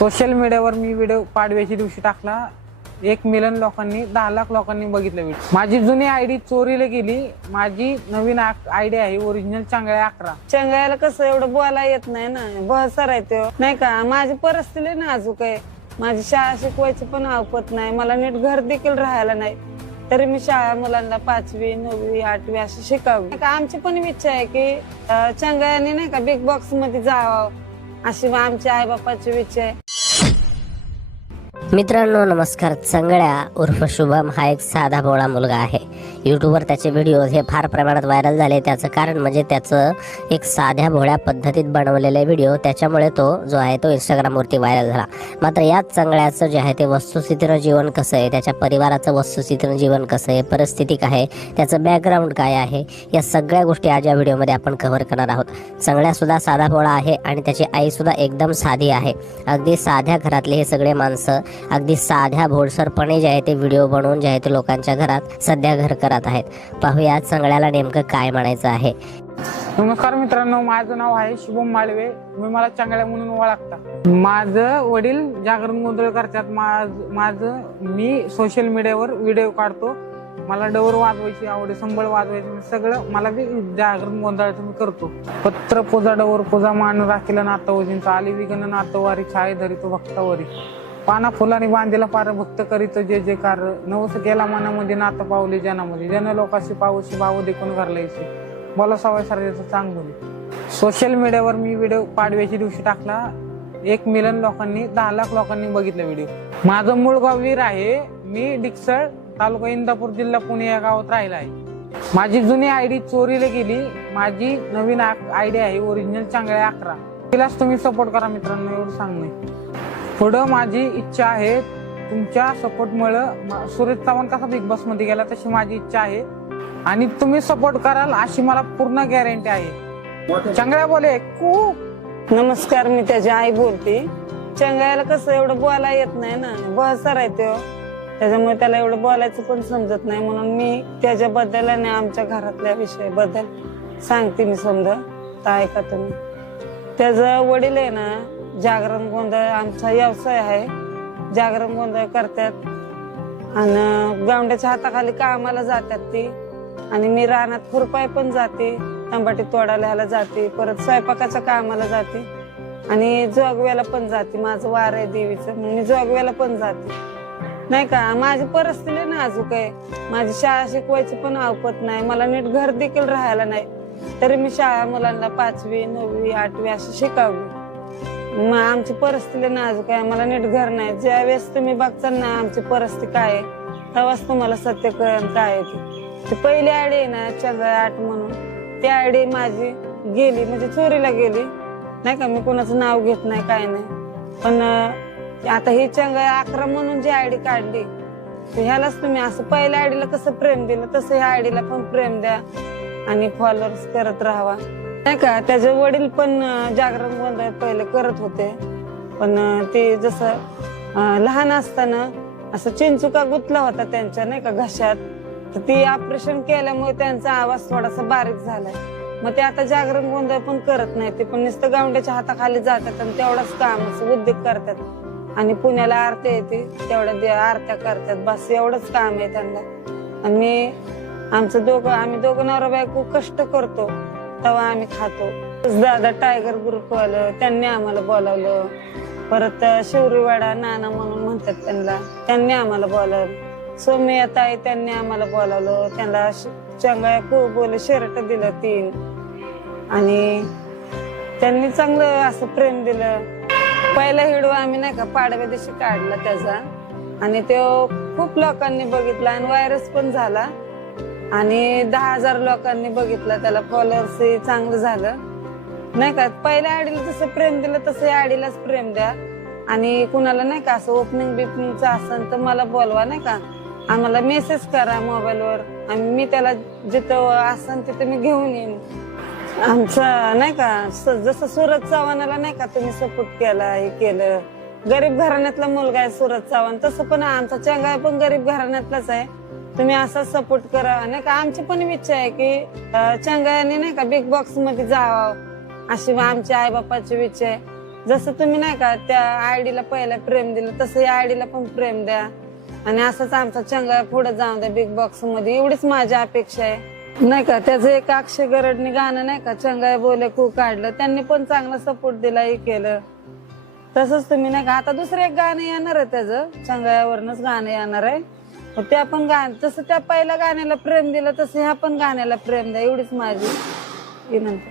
Social मीडियावर मी video पाडव्याच्या दिवशी टाकला. एक मिलियन लोकांनी दहा लाख लोकांनी बघितलं व्हिडिओ माझी जुनी आयडी चोरीला गेली. माझी नवीन आयडी आहे ओरिजिनल चांगल्या अकरा चंगायला कसं एवढं बोला येत नाही ना. बहसर आहे तो. नाही का? माझी परिस्थिती ना अजून आहे. माझी शाळा शिकवायची पण आवपत नाही. मला नीट घर देखील राहायला नाही. तरी मी शाळा मुलांना पाचवी नववी आठवी अशी शिकावी का? आमची पण इच्छा आहे की चंगळ्याने नाही का बिग बॉक्समध्ये जावं. अशी आमची आई बापाची इच्छा आहे. मित्रांनो नमस्कार. चंगळ्या उर्फ शुभम हा एक साधा भोळा मुलगा आहे. यूट्यूबवर त्याचे व्हिडिओ हे फार प्रमाणात व्हायरल झाले. त्याचं कारण म्हणजे त्याचं एक साध्या भोळ्या पद्धतीत बनवलेले व्हिडिओ त्याच्यामुळे तो जो आहे तो इंस्टाग्रामवरती व्हायरल झाला. मात्र याच चंगळ्याचं जे आहे ते वस्तुस्थितीनं जीवन कसं आहे? त्याच्या परिवाराचं वस्तुस्थितीनं जीवन कसं आहे? परिस्थिती काय आहे? त्याचं बॅकग्राऊंड काय आहे? या सगळ्या गोष्टी आज या व्हिडिओमध्ये आपण कव्हर करणार आहोत. चंगळ्यासुद्धा साधा भोळा आहे आणि त्याची आईसुद्धा एकदम साधी आहे. अगदी साध्या घरातले हे सगळे माणसं अगदी साध्या भोळसरपणे जे आहे ते व्हिडिओ बनवून जे आहे ते लोकांच्या घरात सध्या घर करत आहेत. पाहूयात सगळ्याला नेमकं काय म्हणायचं आहे. नमस्कार मित्रांनो माझं नाव आहे शुभम माळवे तुम्ही मला चांगल्या म्हणून ओळखता. माझं वडील जागरण गोंधळ करतात. माझ माझं मी सोशल मीडियावर व्हिडिओ काढतो. मला डवर वाजवायची आवड संबळ वाजवायची सगळं मला बी जागरण गोंधळाचं मी करतो. पत्र पूजा डवर पूजा मान राखीला नातं ओजींचा आली विघन नातवारी छाय धरितो भक्तावरी पाना फुलाने बांधीला पार भक्त करीत जे जे कार नवस गेला मनामध्ये नातं पावले जनामध्ये. जन लोकाशी पाऊशी भाव देखून घरलायचे मला सवय सारख्याचं चांग बोले सोशल मीडियावर मी व्हिडिओ पाडव्याच्या दिवशी टाकला. एक मिलियन लोकांनी दहा लाख लोकांनी बघितला व्हिडिओ माझं मूळ गाव वीर आहे. मी डिक्सळ तालुका इंदापूर जिल्हा पुणे या गावात राहिला आहे. माझी जुनी आयडी चोरीला गेली. माझी नवीन आयडी आहे ओरिजिनल चांगल्या अकरा. तिलाच तुम्ही सपोर्ट करा मित्रांनो एवढं सांगणे पुढं माझी इच्छा आहे तुमच्या सपोर्टमुळं सुरेश चव्हाण कसा बिग बॉसमध्ये गेला तशी माझी इच्छा आहे. आणि तुम्ही सपोर्ट कराल अशी मला पूर्ण गॅरंटी आहे. चंगळ्या बोले खूप. नमस्कार मी त्याची आई बोलते. चंगळ्याला कसं एवढं बोलायला येत नाही ना? बहसर आहे तो. त्याच्यामुळे त्याला एवढं बोलायचं पण समजत नाही. म्हणून मी त्याच्याबद्दल आणि आमच्या घरातल्या विषयाबद्दल सांगते मी समजा. तर ऐका तुम्ही. त्याचं वडील आहे ना जागरण गोंधळ आमचा व्यवसाय आहे. जागरण गोंधळ करतात. आणि गावंड्याच्या हाताखाली कामाला जातात ती. आणि मी रानात खुरपाय पण जाते. तंबाटी तोडायला ह्याला जाते. परत स्वयंपाकाच्या कामाला जाते. आणि जोगव्याला पण जाते. माझं वार आहे देवीचं. मग मी जोगव्याला पण जाते. नाही का? माझी परिस्थिती ना अजून काय माझी शाळा शिकवायची पण आवपत नाही. मला नीट घर देखील राहायला नाही. तरी मी शाळा मुलांना पाचवी नववी आठवी अशी शिकावी मग आमची परिस्थिती नाजूक आहे. काय मला नीट घर नाही. ज्यावेळेस तुम्ही बघताल ना आमची परिस्थिती काय आहे तेव्हाच तुम्हाला सत्य कळण काय आहे ते. ती पहिली आयडी आहे ना चंगळ आठ म्हणून. ती आयडी माझी गेली म्हणजे चोरीला गेली. नाही का मी कोणाचं नाव घेत नाही काय नाही. पण अं, आता ही चंग अकरा म्हणून जी आयडी काढली तर ह्यालाच तुम्ही असं पहिल्या आयडीला कसं प्रेम दिलं तसं ह्या आयडीला पण प्रेम द्या आणि फॉलोअर्स करत राहावा. नाही का त्याचे वडील पण जागरण गोंधळ पहिले करत होते. पण ते जसं लहान असताना असं चिंचुका गुतला होता त्यांच्या नाही का घशात. तर ती ऑपरेशन केल्यामुळे त्यांचा आवाज थोडासा बारीक झालाय. मग ते आता जागरण गोंधळ पण करत नाही. ते पण नुसतं गावंड्याच्या हाताखाली जातात आणि तेवढंच काम असं उद्योग करतात. आणि पुण्याला आरती येते तेवढ्या आरत्या करतात. बस एवढंच काम आहे त्यांना. आणि मी आमचं दोघं आम्ही दोघं नवरा बायको कष्ट करतो. तवा आम्ही खातो. दादा टायगर ग्रुप आलं त्यांनी आम्हाला बोलावलं. परत शिवरीवाडा नाना म्हणून म्हणतात त्यांना. त्यांनी आम्हाला बोलावलं. सौम्य ताई त्यांनी आम्हाला बोलावलं. त्यांना चंगा बोल शर्ट दिलं तीन. आणि त्यांनी चांगलं असं प्रेम दिलं. पहिला हिडू आम्ही नाही का पाडव्या दिवशी काढला त्याचा. आणि तो खूप लोकांनी बघितला आणि व्हायरस पण झाला. आणि दहा हजार लोकांनी बघितलं त्याला फॉलोअर्स चांगलं झालं. नाही का पहिल्या आडीला जसं प्रेम दिलं तसं या आडीलाच प्रेम द्या. आणि कुणाला नाही का असं ओपनिंग बिपनिंगचं असेल तर मला बोलवा नाही का. आम्हाला मेसेज करा मोबाईलवर आणि मी त्याला जिथं असेल तिथं मी घेऊन येईन. आमचं नाही का स- जसं सुरज चव्हाणाला नाही का तुम्ही सपोर्ट केला हे केलं. गरीब घराण्यातला मुलगा आहे सुरत चव्हाण तसं पण आमचा चंगा पण गरीब घराण्यातलाच आहे. तुम्ही असाच सपोर्ट करा. नाही का आमची पण इच्छा आहे की अं, चंगायाने नाही का बिग बॉक्समध्ये जावं. अशी आमची आई बापाची इच्छा आहे. जसं तुम्ही नाही का त्या आयडीला पहिला प्रेम दिलं तसं या आयडीला पण प्रेम द्या. आणि असंच आमचा चंगा पुढे जाऊन द्या बिग बॉक्समध्ये. एवढीच माझी अपेक्षा आहे. नाही का त्याचं एक अक्षय गरडनी गाणं नाही का चंगाय बोले खू काढलं त्यांनी पण चांगला सपोर्ट दिला हे केलं. तसंच तुम्ही नाही का आता दुसरं एक गाणं येणार आहे त्याचं. चंगायावरनच गाणं येणार आहे. मग त्या पण गाणं तसं त्या पहिल्या गाण्याला प्रेम दिलं तसं ह्या पण गाण्याला प्रेम द्या एवढीच माझी विनंती.